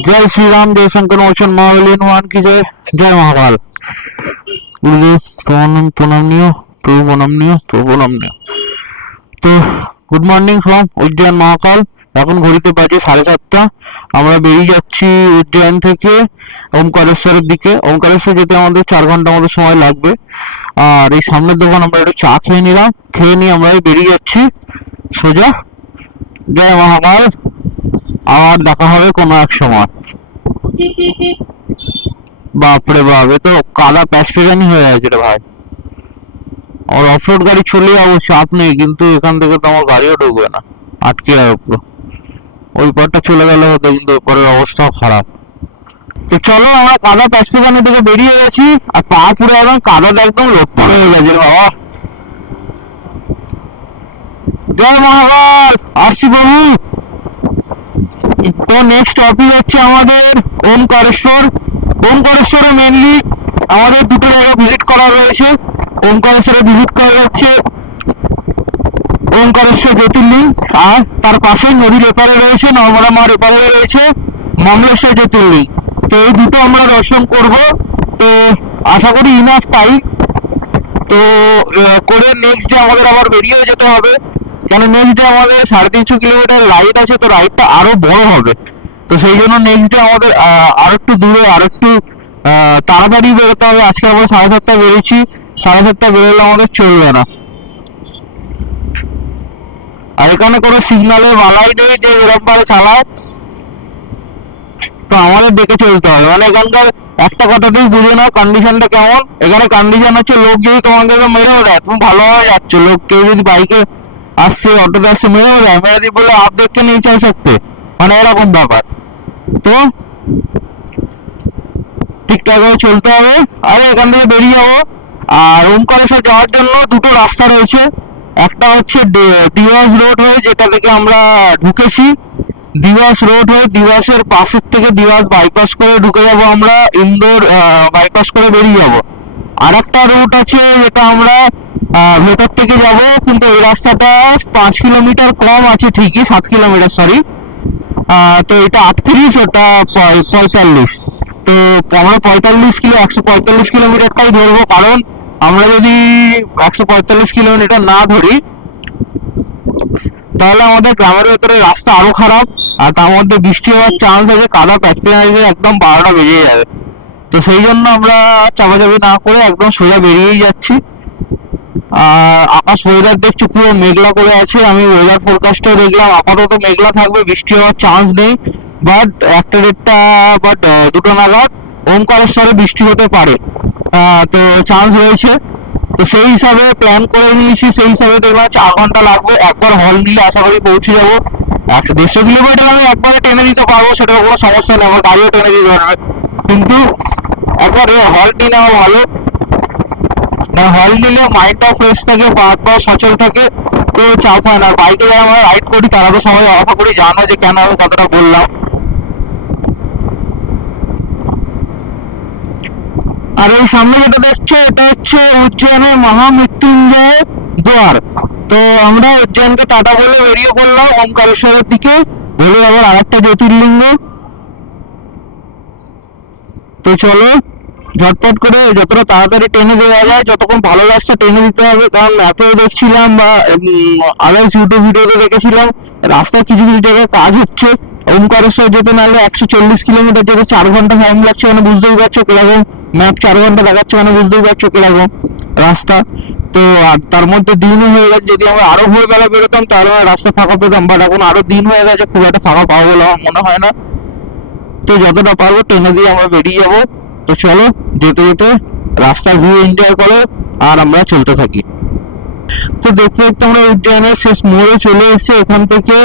जय श्री राम, जय शंकर मोचन महाबली हनुमान की जय। जय महाकाल। गुरुदेव প্রণামনীয়, প্রভু প্রণামনীয়, প্রভু প্রণামনীয়। তো গুড মর্নিং ফ্রম উজ্জয়ন মহাকাল। এখন ঘড়িতে বাজে 7:30। আমরা বেরিয়ে যাচ্ছি উজ্জয়ন থেকে ওমকারেশ্বরের দিকে। ওমকারেশ্বর যেতে আমাদের 4 ঘন্টা মতো সময় লাগবে। আর এই সামনের দোকান আমরা একটু চা খেয়ে নিলাম, খেয়ে নিয়ে আমরা বেরিয়ে যাচ্ছি সোজা। জয় মহাকাল। আর দেখা হবে কোনো এক সময়। বাপরে বাপ, এ তো কাদা প্যাস্টেজানি হয়ে গেছে রে ভাই। আমার অফরোড গাড়ি চলে যাবো, চাপ নেই, কিন্তু এখান থেকে তো আমার গাড়িও ঢুকবে না, আটকে যাবে পুরো। ওই পরটা চলে গেলে হতো, কিন্তু ওই পরের অবস্থাও খারাপ। তো চলো, আমরা কাদা প্যাস্টেজানি থেকে বেরিয়ে গেছি। আর পা পুরো একদম কাদাটা একদম লোটপাট হয়ে গেছে বাবা। জয় মহাকাল, আসছি বাবু। তো নেক্সট টপিক হচ্ছে আমাদের ওমকারেশ্বর। ওমকারেশ্বরে মেনলি আমাদের দুটো জায়গা ভিজিট করা রয়েছে। ওমকারেশ্বরে ভিজিট করা হচ্ছে ওমকারেশ্বর জ্যোতির্লিঙ্গ, আর তার পাশে নদীর এপারে রয়েছে, নর্মদা মার এপারে রয়েছে মমলেশ্বর জ্যোতির্লিঙ্গ। তো এই দুটো আমরা দর্শন করব। তো আশা করি ইনাফ টাইম তো করে নেক্সট ডে আমাদের আবার বেরিয়ে যেতে হবে। কেন নেক্সট ডে আমাদের 350 কিলোমিটার রাইড আছে, তো রাইডটা আরো বড় হবে। তো সেই জন্য নেক্সট ডে আমাদের আর একটু দূরে, আর একটু তাড়াতাড়ি বেরোতে হবে। আজকে আমরা 7:30 বেরিয়েছি, 7:30 বেরোলে আমাদের চলবে না। আর এখানে কোনো সিগন্যালের বালাই নেই যে এরকম ভাবে চালায়, তো আমাদের দেখে চলতে হবে। মানে এখানকার একটা কথাতেই বুঝে নাও কন্ডিশনটা কেমন। এখানে কন্ডিশন হচ্ছে, লোক যদি তোমাকে মেরেও দেয়, তুমি ভালোভাবে যাচ্ছ, লোক কেউ যদি বাইকে আসছে, অটোতে আসছে, মেরেও দেয়, মেরে দিয়ে বলে আপ দেখতে নিয়ে চল सकते, মানে এরকম ব্যাপার। তো ঠিকঠাক ভাবে চলতে হবে। আরে এখান থেকে বেরিয়ে যাবো। আর ওমকারেশ্বর যাওয়ার জন্য দুটো রাস্তা রয়েছে। একটা হচ্ছে দিওয়াস রোড হয়ে, যেটা থেকে আমরা ঢুকেছি, দিওয়াস রোড হয়ে দিওয়াসের পাশের থেকে দিওয়াস বাইপাস করে ঢুকে যাব আমরা, ইন্দোর বাইপাস করে বেরিয়ে যাব। আর একটা রুট আছে যেটা আমরা ভেতর থেকে যাব, কিন্তু এই রাস্তাটা 5 কিলোমিটার কম আছে ঠিকই, 7 কিলোমিটার সরি। তো এটা 38, ওটা 45। তো আমরা 145 কিলোমিটারটাই ধরবো, কারণ আমরা যদি 145 কিলোমিটার না ধরি তাহলে আমাদের গ্রামের ভেতরে রাস্তা আরো খারাপ, আর তার মধ্যে বৃষ্টি হওয়ার চান্স আছে, কাদা প্যাচপেচে একদম 12টা বেজে যাবে। তো সেই জন্য আমরা চাপাচাপি না করে একদম সোজা বেরিয়েই যাচ্ছি। আর আকাশ ওয়েদার দেখছি পুরো মেঘলা করে আছে। আমি ওয়েদার ফোরকাস্টে দেখলাম আপাতত মেঘলা থাকবে, বৃষ্টি হওয়ার চান্স নেই। বাট একটা দেড়টা দুটো নাগাদ ওমকারেশ্বরে বৃষ্টি হতে পারে, তো চান্স রয়েছে। তো সেই হিসাবে প্ল্যান করে নিয়েছি, সেই হিসাবে দেখলাম 4 ঘন্টা লাগবে। একবার হল নিলে আশা করি পৌঁছে যাবো। 150 কিলোমিটার আমি একবারে টেনে দিতে পারবো, সেটা কোনো সমস্যা নেই, আমার গাড়িও টেনে দিতে পারবে। কিন্তু একবার হল নিয়ে নেওয়া ভালো। হল নিলে মাইন্ডটা ফ্রেশ থাকে, পা সচল থাকে, তো চাপ হয় না। বাইকে যারা আমরা রাইড করি তারা তো সবাই আশা করি জানো যে কেন আমি কথাটা বললাম। আর এই সামনে যেটা দেখছো, এটা হচ্ছে উজ্জয়নের মহামৃত্যুঞ্জয় দ্বার। তো আমরা উজ্জয়নকে টাটা বলে বেরিয়ে পড়লাম ওমকারেশ্বরের দিকে, বলে আবার আরেকটা জ্যোতির্লিঙ্গ। তো চলো ঝটপট করে যতটা তাড়াতাড়ি টেনে দেওয়া যায়, যতক্ষণ ভালো রাস্তা টেনে দিতে হবে। কারণ ম্যাপেও দেখছিলাম বা আদার্স ইউটিউব ভিডিওতে দেখেছিলাম, রাস্তায় কিছু কিছু জায়গায় কাজ হচ্ছে। ওমকারেশ্বর যেতে নাহলে 140 কিলোমিটার যেতে 4 ঘন্টা টাইম লাগছে, মানে বুঝতেই পারছো কিরকম। ম্যাপ 4 ঘন্টা দেখাচ্ছে, মানে বুঝতেই পারছো কিরকম রাস্তা। তো আর তার মধ্যে দিনও হয়ে গেছে, যদি আমরা আরো ভোরবেলা বেরোতাম তাহলে রাস্তা ফাঁকা পেতাম, বাট এখন আরো দিন হয়ে গেছে, খুব একটা ফাঁকা পাবো বলে আমার মনে হয় না। তো যতটা পারবো টেনে দিয়ে আমরা বেরিয়ে যাবো। তো চলো যেতে যেতে রাস্তার ভিউ এনজয় করো, আর আমরা চলতে থাকি। তো দেখতে দেখতে আমরা উজ্জয়নের শেষ মোড়ে চলে এসেছি। এখান থেকে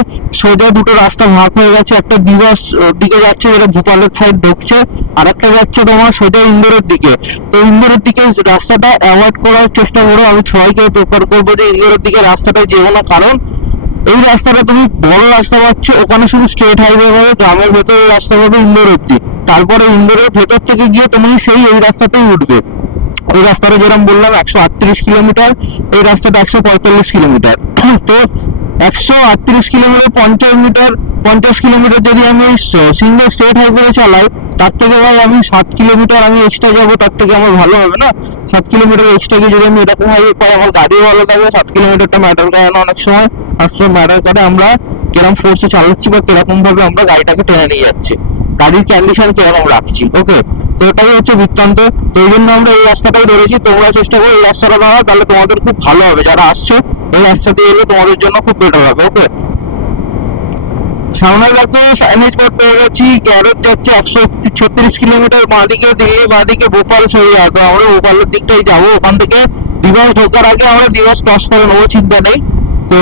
সোজা দুটো রাস্তা ভাগ হয়ে গেছে, একটা দিবস দিকে যাচ্ছে যেটা ভোপালের সাইড ঢুকছে, আর একটা যাচ্ছে তোমার সোজা ইন্দোরের দিকে। তো ইন্দোরের দিকে রাস্তাটা অ্যাভয়েড করার চেষ্টা করো। আমি সবাইকে প্রেফার করবো যে ইন্দোরের দিকে রাস্তাটা যেও না, কারণ এই রাস্তাটা তুমি বড় রাস্তা পাচ্ছ, ওখানে শুধু স্ট্রেট হাইওয়ে পাবে, গ্রামের ভেতরে রাস্তা পাবে ইন্দোর অব্দি। তারপরে ইন্দোরের ভেতর থেকে গিয়ে তুমি এই রাস্তাতেই উঠবে। ওই রাস্তাটা যেরকম বললাম 138 কিলোমিটার, এই রাস্তাটা 145 কিলোমিটার। তো 138 কিলোমিটার 50 মিটার 50 কিলোমিটার যদি আমি সিঙ্গেল স্টেট হাইওয়ে চালাই, তার থেকে ভাই আমি 7 কিলোমিটার আমি এক্সট্রা যাবো, তার থেকে আমার ভালো হবে না? 7 কিলোমিটার এক্সট্রা গিয়ে যদি আমি এরকম হাইওয়ে পাই, আমার গাড়িও ভালো থাকবে। 7 কিলোমিটারটা ম্যাটার করে না, অনেক সময় ম্যাটার করে আমরা কিরকম ফোর্সে চালাচ্ছি বা কিরকম ভাবে আমরা গাড়িটাকে টেনে নিয়ে যাচ্ছি, গাড়ির কন্ডিশন কিরকম রাখছি। ওকে, তো এটাই হচ্ছে বৃত্তান্ত। তো এই জন্য আমরা এই রাস্তাটাই ধরেছি। তোমরা চেষ্টা করো এই রাস্তাটা ধরা, তাহলে তোমাদের খুব ভালো হবে। যারা আসছো এই রাস্তা দিয়ে এলে তোমাদের জন্য খুব বেটার হবে। ওকে, সামনে দেখো সাইনেজ বোর্ড পেয়ে গেছি, গ্যারেজ যাচ্ছে 136 কিলোমিটার বাঁদিকে, দিল্লি বাঁদিকে, ভোপাল সরিয়া। তো আমরা ভোপালের দিকটাই যাবো। ওখান থেকে দিবস ঢোকার আগে আমরা দিবস ক্রস করে নেবো, চিন্তা নেই। তো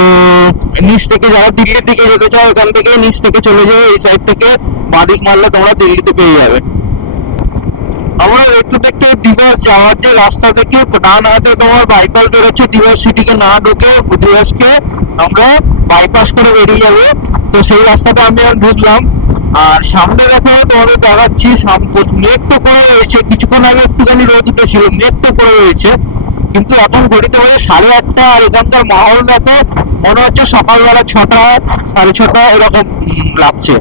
নিচ থেকে যারা দিল্লির দিকে যেতে চাও, এখান থেকে নিচ থেকে চলে যাবে, এই সাইড থেকে বাঁদিক মারলে তোমরা দিল্লিতে পেয়ে যাবে। আমরা দেখতে দেখতে দিবস যাওয়ার যে রাস্তা থেকে ডান হাতে তোমার বাইপাস বেরোচ্ছে, দিবস সিটিকে না ঢুকে দিবসকে আমরা বাইপাস করে বেরিয়ে যাবো। তো সেই রাস্তাটা আমি আর ঢুকলাম। আর সামনে দেখো তোমাদের দেখাচ্ছি, মেঘ তো করে রয়েছে, কিছুক্ষণ আগে একটুখানি রোদ উঠেছিল, মেঘ তো করে রয়েছে, কিন্তু এখন ঘড়িতে বাজে 8:30। আর এখানকার মাহল দেখো, মনে হচ্ছে সকালবেলা 6টা 6:30 এরকম লাগছে।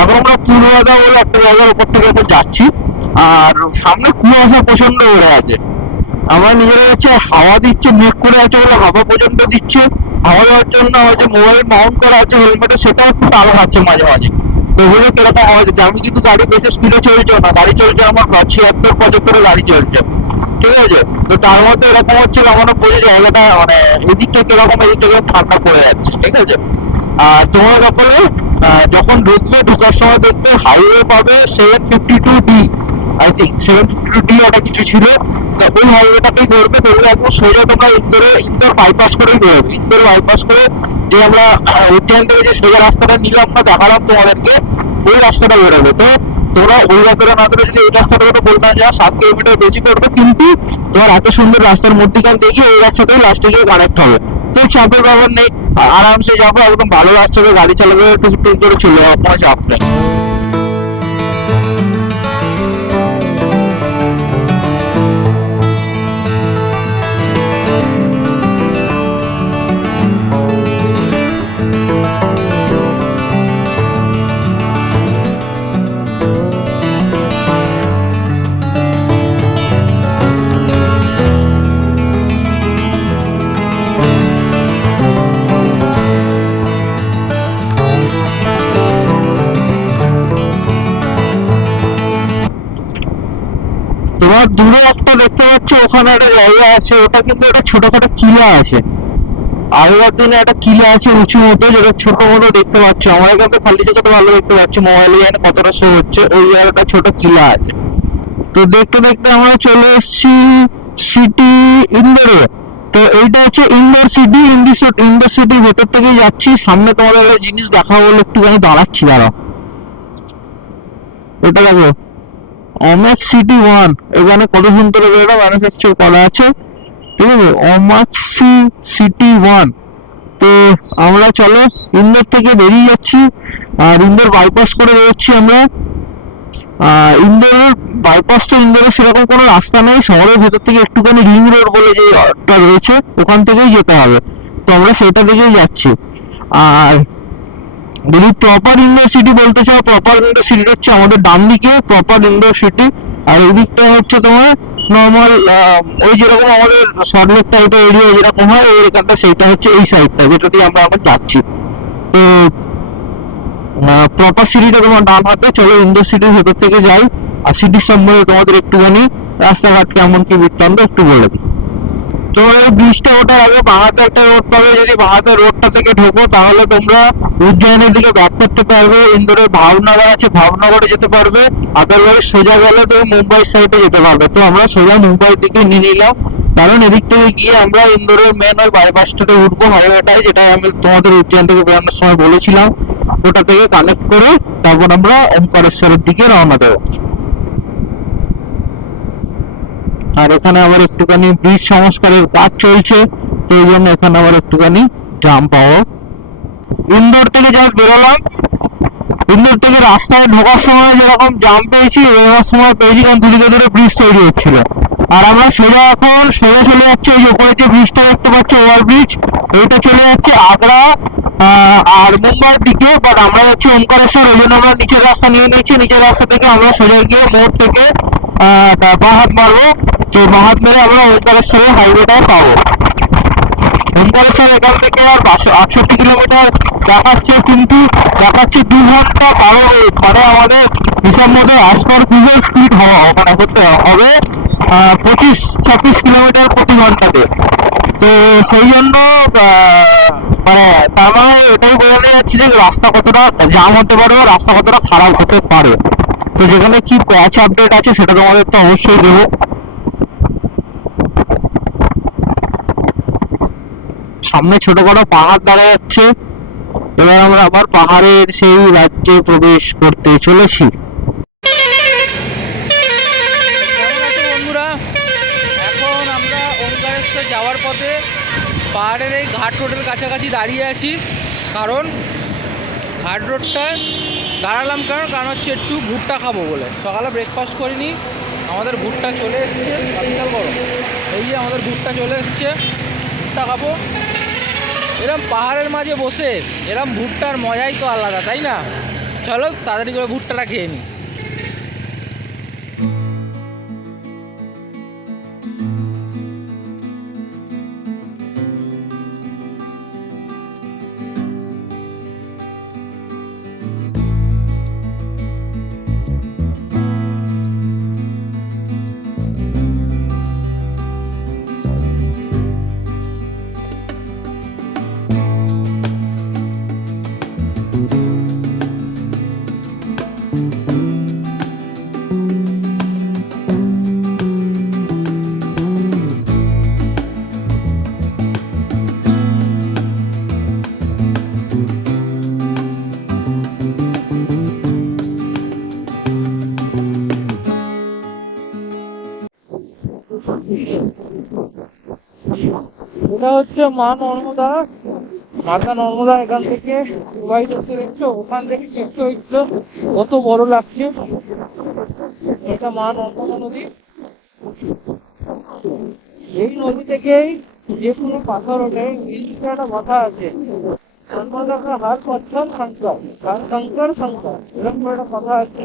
এখন আমরা পূর্বদা বলে একটা জায়গার উপর থেকে এখন যাচ্ছি, আর সামনে কুয়াশা প্রচন্ড উড়ে আছে। আমার নিজের হচ্ছে হাওয়া দিচ্ছে, মেঘ করে আছে বলে হাওয়া পর্যন্ত দিচ্ছে। হাওয়া দেওয়ার জন্য আমার যে মোবাইল মাউন্ট করা আছে হেলমেটে, সেটাও একটু তাল খাচ্ছে মাঝে মাঝে। তো ওগুলো কিরকম আওয়াজ হচ্ছে। আমি কিন্তু গাড়ি বেশি স্পিডে চলছে না, গাড়ি চলছে আমার 76-75 গাড়ি চলছে, ঠিক আছে? তো তার মধ্যে এরকম হচ্ছে এখনো বোঝে জায়গাটা, মানে এদিকটা কিরকম, এদিক থেকে ঠান্ডা পড়ে যাচ্ছে, ঠিক আছে? আর তোমরা সকলে যখন ঢুকবে, ঢোকার সময় দেখবে হাইওয়ে পাবে 752D, আই থিঙ্ক 752D একটা কিছু ছিল। ওই হাইওয়েটাকেই ধরবে, ধরলে একদম সোজা তোমরা ইন্দোর বাইপাস করেই ধরবে। ইন্দোর বাইপাস করে যে আমরা উদ্যান থেকে যে সোজা রাস্তাটা নিলাম না, দেখালাম তোমাদেরকে, ওই রাস্তাটা বেরোবে। তো তোমরা ওই রাস্তাটা না ধরে যদি এই রাস্তাটা করে বলতে যা 7 কিলোমিটার বেশি করবে, কিন্তু তোমার এত সুন্দর রাস্তার মধ্যিখান থেকে এই রাস্তাটাই লাস্টে গিয়ে কানেক্ট হবে। তো চাপের ব্যাপার নেই, আরামসে যাবো, একদম ভালো রাস্তাতে গাড়ি চালাবে, টুক করে চলে যাবো, কোনো চাপ নেই। তোমার দূরে একটা দেখতে পাচ্ছ, ওখানে একটা জায়গা আছে, ওটা কিন্তু একটা ছোটখাটো কিলা আছে। আগেকার দিনে একটা কিলা আছে উঁচু মতো, যেটা ছোট মতো দেখতে পাচ্ছ। আমার এখান থেকে খালি চোখে তো ভালো দেখতে পাচ্ছি, মোবাইলে জানি কতটা শো হচ্ছে। ওই জায়গাটা ছোট কিলা আছে। তো দেখতে দেখতে আমরা চলে এসেছি সিটি ইন্দোরে। তো এইটা হচ্ছে ইন্দোর সিটি। ইন্দোর সিটির ভেতর থেকে যাচ্ছি। সামনে তোমাদের একটা জিনিস দেখাবো বলে একটুখানি দাঁড়াচ্ছি, দাঁড়াও। এটা দেখো, অমেক সিটি 1, এখানে কত সুন্দর এটা ম্যানুফ্যাকচার করা আছে, ঠিক আছে? অমাক্সি সিটি 1। তো আমরা চলো ইন্দোর থেকে বেরিয়ে যাচ্ছি, আর ইন্দোর বাইপাস করে বেরোচ্ছি আমরা। ইন্দোরের বাইপাস, তো ইন্দোরের সেরকম কোনো রাস্তা নেই, শহরের ভেতর থেকে একটুখানি রিং রোড বলে যে রোডটা রয়েছে, ওখান থেকেই যেতে হবে। তো আমরা সেটা দিকেই যাচ্ছি। আর যদি প্রপার ইন্দোর সিটি বলতে চাও, প্রপার ইন্দোর সিটি হচ্ছে আমাদের ডান দিকে প্রপার ইন্দোর সিটি। আর এই দিকটা হচ্ছে তোমার নর্মাল, ওই যেরকম আমাদের সল্টলেক টাইপের এরিয়া যেরকম হয়, ওই এখানটা সেইটা হচ্ছে এই সাইডটা, যেটা দিয়ে আমরা এখন যাচ্ছি। তো প্রপার সিটিটা তোমার ডান হাতে। চলো ইন্দোর সিটির ভেতর থেকে যাই, আর সিটির সম্বন্ধে তোমাদের একটুখানি রাস্তাঘাট কেমন কি বৃত্তান্ত একটু বলে দিই। তো এই ব্রিজটা ওঠার আগে বাঁহাতে একটা রোড পাবে, যদি বাঁহাতে রোডটা থেকে ঢোকো তাহলে তোমরা উজ্জয়নের দিকে ব্যাক করতে পারবে। ইন্দোরের ভাবনগর আছে, ভাবনগরে যেতে পারবে। আদারওয়াইজ সোজা গেলে তুমি মুম্বাই সাইডে যেতে পারবে। তো আমরা সোজা মুম্বাইয়ের দিকে নিয়ে নিলাম, কারণ এদিক থেকে গিয়ে আমরা ইন্দোরের মেন ওই বাইপাসটাতে উঠবো, হাইওয়েটাই, যেটা আমি তোমাদের উজ্জয়ন থেকে বেরোনোর সময় বলেছিলাম। ওটা থেকে কানেক্ট করে তারপর আমরা ওমকারেশ্বরের দিকে রওনা দেবো। আর এখানে আবার একটুখানি ব্রিজ সংস্কারের কাজ চলছে, তো এই জন্য এখানে আবার একটুখানি জাম পাবো। ইন্দোর থেকে জাস্ট বেরোলাম, ইন্দোর থেকে রাস্তায় ঢোকার সময় যেরকম জাম পেয়েছি, বেরোনোর সময় পেয়েছি, কারণ দুদিকে ধরে ব্রিজ তৈরি হচ্ছিল। আর আমরা সোজা চলে যাচ্ছি, ওই উপরে যে ব্রিজটা দেখতে পাচ্ছ, ওভার ব্রিজ, ওইটা চলে যাচ্ছে আগ্রা আর মুম্বাইয়ের দিকে, বাট আমরা যাচ্ছি ওমকারেশ্বর, ওই জন্য আমরা নিচের রাস্তা নিয়ে নিয়েছি। নিচের রাস্তা থেকে আমরা সোজা গিয়ে মোড় থেকে বাঁ হাত মারবো, তো বাঁ হাত মেরে আমরা ওমকারেশ্বরের হাইওয়েটা পাবো। ওমকারেশ্বর এখান থেকে আর 68 কিলোমিটার দেখাচ্ছে, কিন্তু দেখাচ্ছে 2 ঘন্টা 12, মানে আমাদের হিসাব মতো অ্যাজ পার গুগল স্পিড মানে করতে হবে 25-26 কিলোমিটার প্রতি ঘন্টাতে। তো সেই জন্য মানে তার মানে এটাই বোঝানো যাচ্ছে যে রাস্তা কতটা জাম হতে পারে, রাস্তা কতটা খারাপ হতে পারে। তো যেখানে কি প্যাচ আপডেট আছে সেটা তোমাদের তো অবশ্যই দেবো। সামনে ছোটখাটো পাহাড় দেখা যাচ্ছে। এবার আমরা আবার পাহাড়ের সেই রাজ্যে প্রবেশ করতে চলেছি। বন্ধুরা, এখন আমরা ওমকারেশ্বর যাওয়ার পথে পাহাড়ের এই ঘাট রোডের কাছাকাছি দাঁড়িয়ে আছি। কারণ ঘাট রোডটা দাঁড়ালাম কারণ হচ্ছে একটু ভুট্টা খাবো বলে। সকালে ব্রেকফাস্ট করিনি, আমাদের ভুট্টা চলে এসছে। বিশাল গরম, এই যে আমাদের ভুট্টা চলে এসছে, ভুট্টা খাবো। এরম পাহাড়ের মাঝে বসে এরম ভুট্টার মজাই তো আলাদা, তাই না? চলো তাড়াতাড়ি করে ভুট্টাটা খেয়ে নিই। এটা হচ্ছে মা নর্মদা, মাতা নর্মদা এখান থেকে প্রবাহিত হচ্ছে, দেখছো? ওখান থেকে দেখছো একটু কত বড় লাগছে। এটা মা নর্মদা নদী। এই নদী থেকেই যে কোনো পাথর ওঠে। ইংলিশে একটা কথা আছে, নর্মদা কা হার পাথর শঙ্কর, হার শঙ্কর শঙ্কর, এরকম একটা কথা আছে।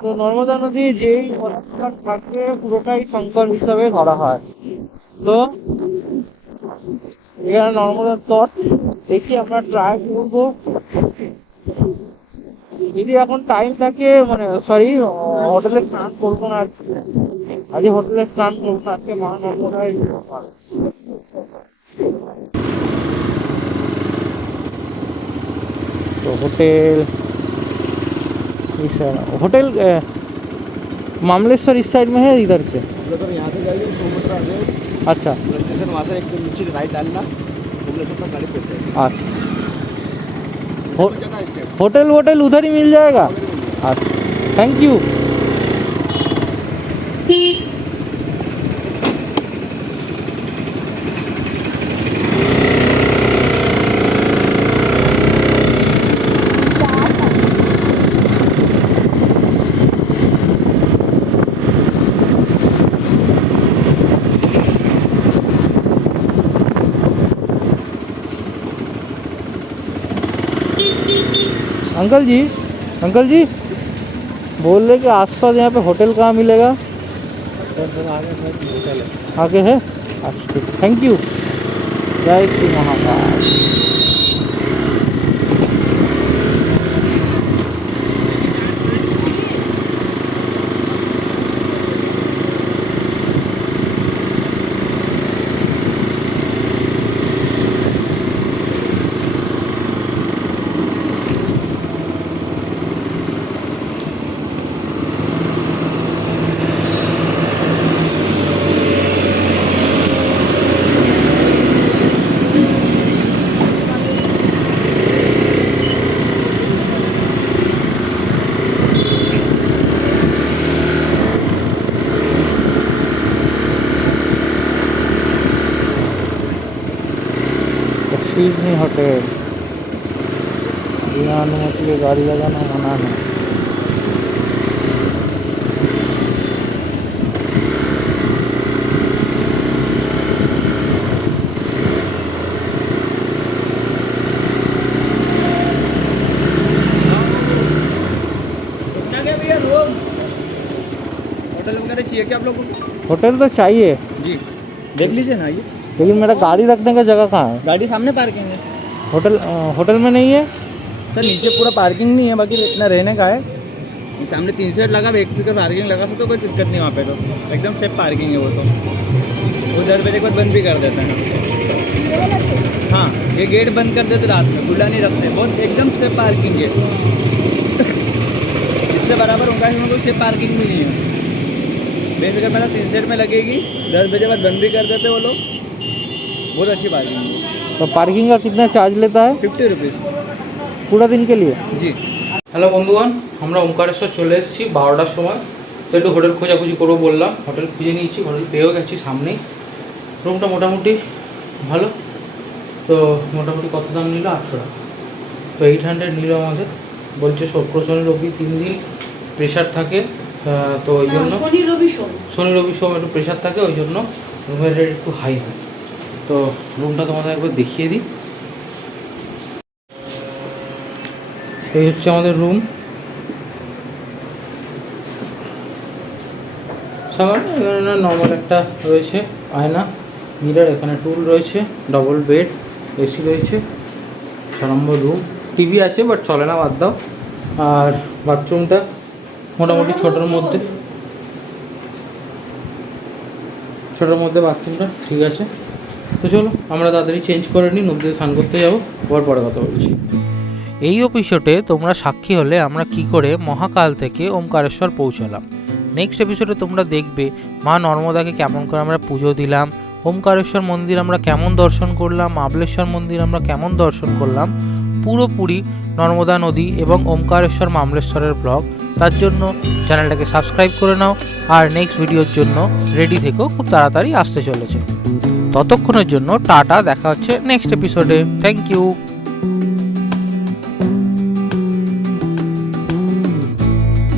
তো নর্মদা নদী যেই পদার্থ থাকবে পুরোটাই শঙ্কর হিসাবে ধরা হয়। তো এখানে নর্মদার তট দেখি আমরা ট্রাই করবো। যদি এখন টাইম থাকে, মানে সরি, হোটেলে স্নান করবো না আজকে, হোটেলে স্নান করবো না আজকে, মা নর্মদায়। तो होटल मामलेश्वर इस साइड में है, इधर से यहाँ से जाइए 100 मीटर आगे। अच्छा, स्टेशन वहाँ से एकदम नीचे राइट डालना, भुवनेश्वर तक गाड़ी पहुँच जाएगी। अच्छा। होटल वोटल उधर ही मिल जाएगा। अच्छा, थैंक यू। अंकल जी बोल रहे कि आसपास यहाँ पे होटल कहाँ मिलेगा? आगे है। अच्छा, ठीक, थैंक यू। जय श्री महाकाल। सिडनी होटल, बिना अनुमति के गाड़ी लगाना मना है। होटल वगैरह चाहिए क्या आप लोगों को? होटल तो चाहिए, जी देख लीजिए ना, ये लेकिन मेरा गाड़ी रखने का जगह कहाँ है? गाड़ी सामने पार्किंग है होटल में नहीं है? सर, नीचे पूरा पार्किंग नहीं है, बाकी इतना रहने का है। ये सामने 3 सेट लगा, एक फिकर पार्किंग लगा, तो कोई दिक्कत नहीं वहाँ पे, तो एकदम सेफ पार्किंग है वो। तो वो 10 बजे के बाद बंद भी कर देते हैं। हाँ, ये गेट बंद कर देते रात में, खुला नहीं रखते, बहुत एकदम सेफ पार्किंग है। इससे बराबर होगा, इसमें कोई सेफ पार्किंग भी नहीं है। बेफिक्र मेरा 3 सेट में लगेगी, 10 बजे बाद बंद भी कर देते वो लोग। बहुत अच्छी पार्किंग है। तो पार्किंग का कितना चार्ज लेता है 50 रुपीज़ पूरा दिन के लिए? जी। হ্যালো বন্ধুগণ, আমরা ওমকারেশ্বর চলে এসেছি 12টার সময়। তো একটু হোটেল খোঁজাখুঁজি করবো বললাম, হোটেল খুঁজে নিয়েছি, হোটেল পেয়েও গেছি সামনেই। রুমটা মোটামুটি ভালো। তো মোটামুটি কত দাম নিল? 800 টাকা। তো 800 নিল আমাদের। বলছে শুক্র শনি রবি 3 দিন প্রেশার থাকে, তো ওই জন্য শনি রবি সোম একটু প্রেশার থাকে, ওই জন্য রুমের রেট একটু হাই হয়। তো রুমটা তোমাদের একবার দেখিয়ে দিই। এই হচ্ছে আমাদের রুম। সামনে এখানে নর্মাল একটা রয়েছে আয়না, মিরর, এখানে টুল রয়েছে, ডবল বেড, এসি রয়েছে, 6 নম্বর রুম। টিভি আছে বাট চলে না, বাদ দাও। আর বাথরুমটা মোটামুটি ছোটোর মধ্যে বাথরুমটা ঠিক আছে। তো চলো আমরা তাড়াতাড়ি চেঞ্জ করে নিই, নদীতে স্নান করতে যাবো, আবার পরে কথা বলছি। এই এপিসোডে তোমরা সাক্ষী হলে আমরা কি করে মহাকাল থেকে ওমকারেশ্বর পৌঁছালাম। নেক্সট এপিসোডে তোমরা দেখবে মা নর্মদাকে কেমন করে আমরা পুজো দিলাম, ওমকারেশ্বর মন্দির আমরা কেমন দর্শন করলাম, মাবলেশ্বর মন্দির আমরা কেমন দর্শন করলাম। পুরোপুরি নর্মদা নদী এবং ওমকারেশ্বর মামলেশ্বরের ব্লগ। তার জন্য চ্যানেলটাকে সাবস্ক্রাইব করে নাও, আর নেক্সট ভিডিওর জন্য রেডি থেকো, খুব তাড়াতাড়ি আসতে চলেছে। ততক্ষণের জন্য টাটা, দেখা হচ্ছে নেক্সট এপিসোডে। Thank you.